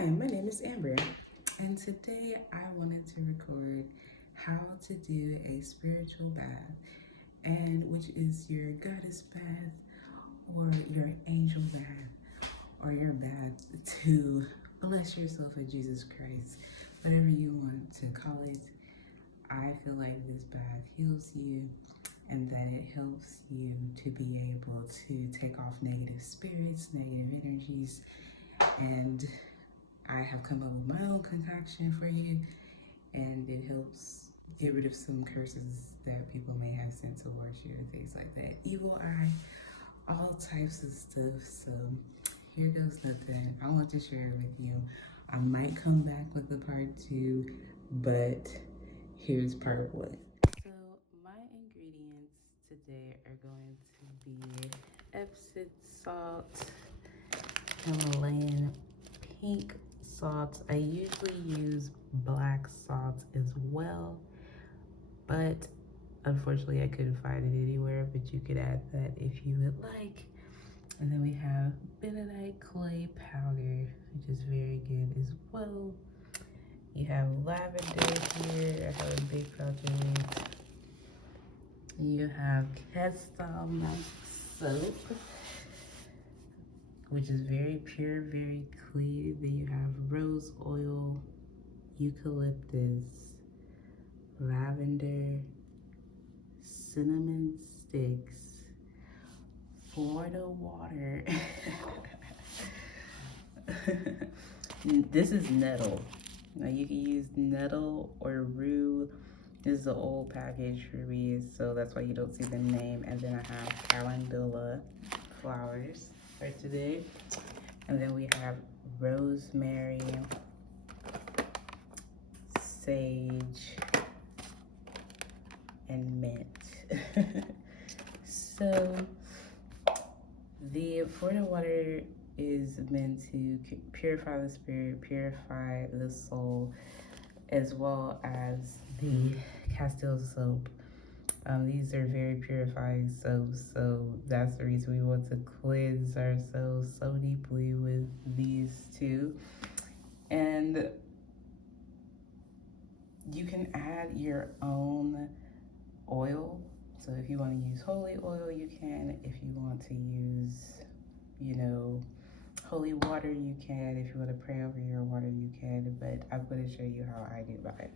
Hi, my name is Amber, and today I wanted to record how to do a spiritual bath, and which is your goddess bath or your angel bath or your bath to bless yourself with Jesus Christ, whatever you want to call it. I feel like this bath heals you and that it helps you to be able to take off negative spirits, negative energies, and I have come up with my own concoction for you, and it helps get rid of some curses that people may have sent towards you and things like that. Evil eye, all types of stuff. So here goes nothing. I want to share it with you. I might come back with a part 2, but here's part 1. So my ingredients today are going to be Epsom salt, Himalayan pink salt. I usually use black salt as well, but unfortunately I couldn't find it anywhere, but you could add that if you would like. And then we have bentonite clay powder, which is very good as well. You have lavender here. I have a big pouch of it. You have Castile soap, which is very pure, very clean. Then you have rose oil, eucalyptus, lavender, cinnamon sticks, Florida water. This is nettle. Now you can use nettle or rue. This is the old package for me, so that's why you don't see the name. And then I have calendula flowers for today. And then we have rosemary, sage, and mint. So the Florida water is meant to purify the spirit, purify the soul, as well as the Castile soap. These are very purifying soaps, so that's the reason we want to cleanse ourselves so deeply with these two. And you can add your own oil. So if you want to use holy oil, you can. If you want to use, holy water, you can. If you want to pray over your water, you can. But I'm going to show you how I do mine.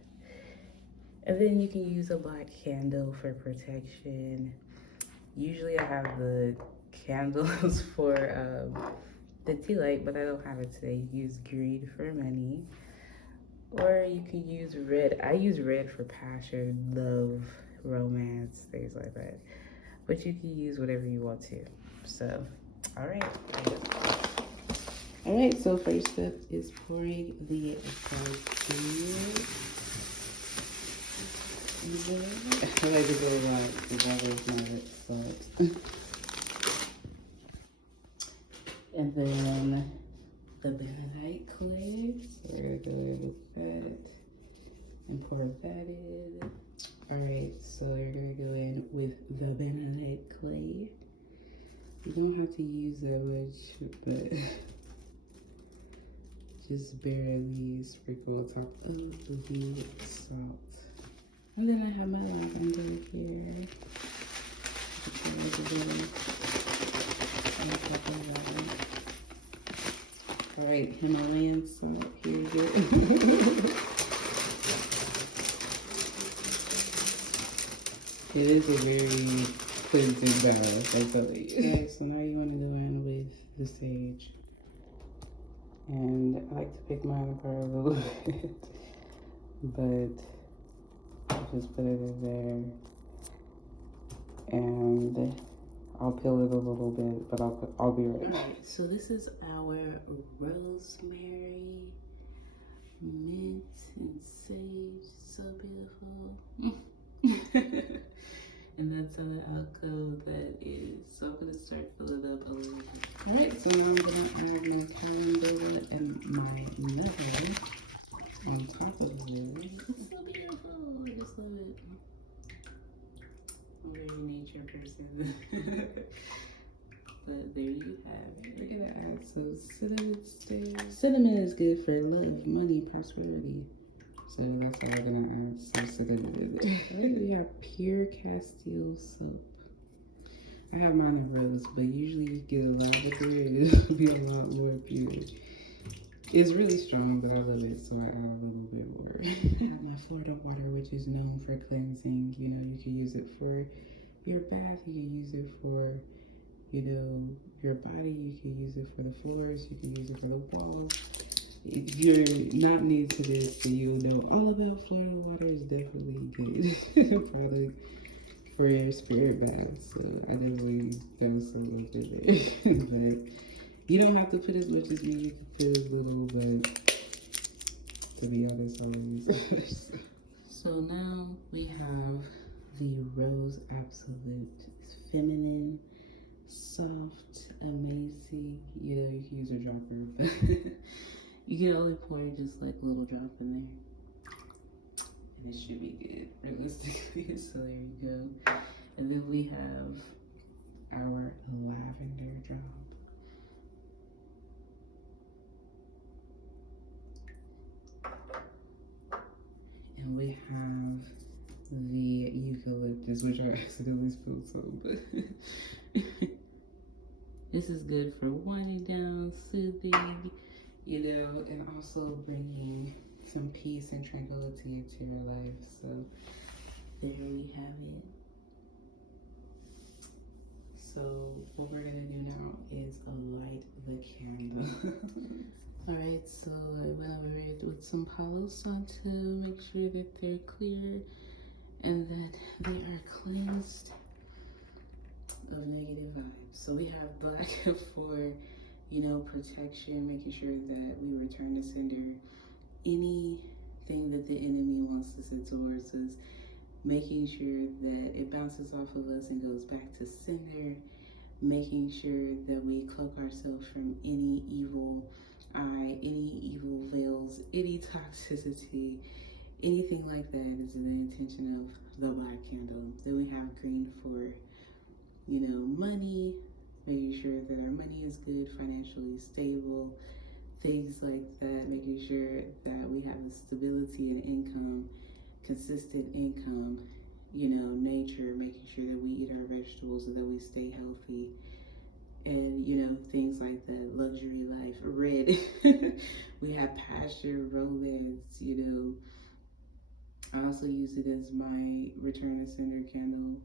And then you can use a black candle for protection. Usually I have the candles for the tea light, but I don't have it today. You can use green for money. Or you can use red. I use red for passion, love, romance, things like that. But you can use whatever you want to. So, all right. All right, so first step is pouring the gardenia. I like to go a lot because I was not salt. And then the bentonite clay. So we're gonna go in with that and pour that in. All right, so we're gonna go in with the bentonite clay. You don't have to use that much, but just barely sprinkle on top of the salt. And then I have my lavender here. All right, Himalayan salt, here you go. It is a very cleansing bath, I tell you. Okay, so now you want to go in with the sage. And I like to pick mine apart a little bit, but just put it in there, and I'll peel it a little bit, but I'll be right back. Alright, so this is our rosemary, mint, and sage. So beautiful. And that's how the alcove that is. So I'm gonna start filling up a little bit. Alright, so now I'm gonna add my calendula and my nettle on top of it. It's so beautiful. I just love it. I'm a very nature person. But there you have it. We're gonna add some cinnamon sticks. Cinnamon is good for love, money, prosperity. So that's how we're gonna add some cinnamon in there. We have pure Castile soap. I have mine in rose, but usually you get a lavender and it'll be a lot more pure. It's really strong, but I love it, so I add a little bit more. I have my Florida water, which is known for cleansing. You know, you can use it for your bath, you can use it for, you know, your body, you can use it for the floors, you can use it for the walls. If you're not new to this, then you'll know all about Florida water is definitely good product for your spirit bath. So I definitely dose a little bit there. But you don't have to put as much as me, you can put as little, but to be honest, I always. So now we have the Rose Absolute. It's feminine, soft, amazing. You know, you can use a dropper, but you can only pour just like a little drop in there. And it should be good, realistically. So there you go. And then we have our lavender drop. And we have the eucalyptus, which I accidentally spilled some, but this is good for winding down, soothing, you know, and also bringing some peace and tranquility into your life. So there we have it. So what we're gonna do now is light the candle. All right, so I went over it with some Palo Santo, make sure that they're clear and that they are cleansed of negative vibes. So we have black for, you know, protection, making sure that we return to sender anything that the enemy wants to send towards us, making sure that it bounces off of us and goes back to sender, making sure that we cloak ourselves from any evil eye, any evil veils, any toxicity, anything like that is the intention of the black candle. Then we have green for, you know, money, making sure that our money is good, financially stable, things like that, making sure that we have a stability in income, consistent income, you know, nature, making sure that we eat our vegetables so that we stay healthy, and you know, things like that, luxury life. Red, we have passion, romance, you know. I also use it as my return to sender candle,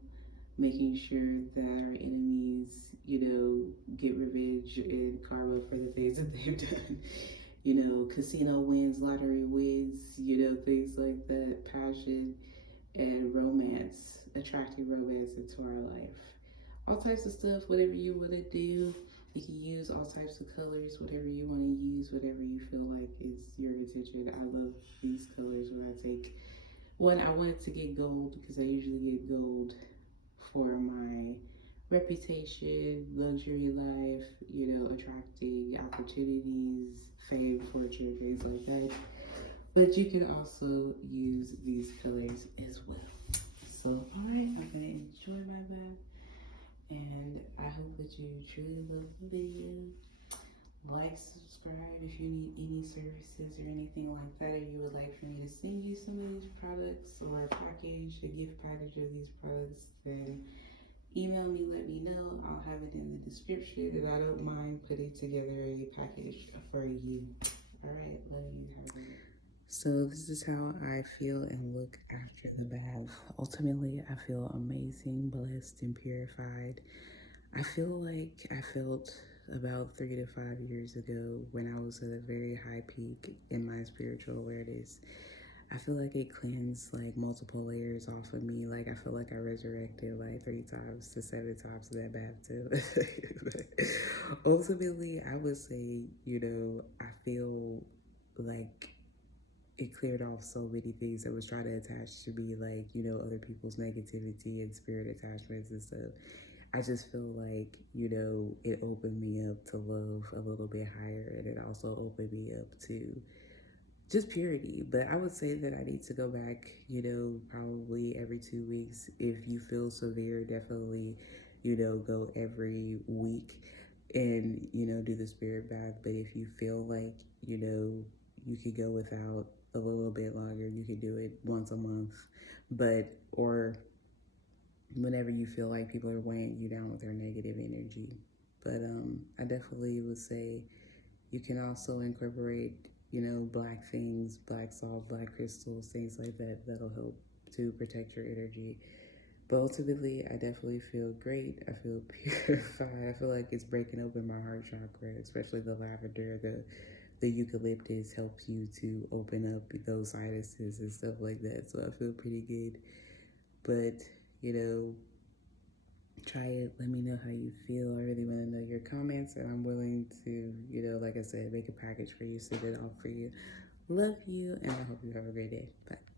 making sure that our enemies, you know, get revenge and karma for the things that they've done. You know, casino wins, lottery wins, you know, things like that. Passion and romance, attracting romance into our life. All types of stuff, whatever you want to do. You can use all types of colors, whatever you want to use, whatever you feel like is your intention. I love these colors when I take one. I wanted to get gold because I usually get gold for my reputation, luxury life, you know, attracting opportunities, fame, fortune, things like that. But you can also use these colors as well. So, alright, I'm gonna enjoy my bath, and I hope that you truly love the video. Like, subscribe if you need any services or anything like that, or you would like for me to send you some of these products or a package, a gift package of these products, then email me, let me know. I'll have it in the description, and I don't mind putting together a package for you. Alright, love you. Have a great day. So this is how I feel and look after the bath. Ultimately, I feel amazing, blessed, and purified. I feel like I felt about 3 to 5 years ago when I was at a very high peak in my spiritual awareness. I feel like it cleansed like multiple layers off of me. Like I feel like I resurrected like 3 times to 7 times in that bathtub. But ultimately, I would say, you know, I feel like it cleared off so many things that was trying to attach to me, like, you know, other people's negativity and spirit attachments and stuff. I just feel like, you know, it opened me up to love a little bit higher, and it also opened me up to just purity. But I would say that I need to go back, you know, probably every 2 weeks. If you feel severe, definitely, you know, go every week. and do the spirit bath. But if you feel like you could go without a little bit longer, you could do it once a month, but or whenever you feel like people are weighing you down with their negative energy. But I definitely would say you can also incorporate black things, black salt, black crystals, things like that, that'll help to protect your energy. But ultimately, I definitely feel great. I feel purified. I feel like it's breaking open my heart chakra, especially the lavender. The eucalyptus helps you to open up those sinuses and stuff like that. So I feel pretty good. But, you know, try it. Let me know how you feel. I really want to know your comments, and I'm willing to, like I said, make a package for you, send it off for you. Love you, and I hope you have a great day. Bye.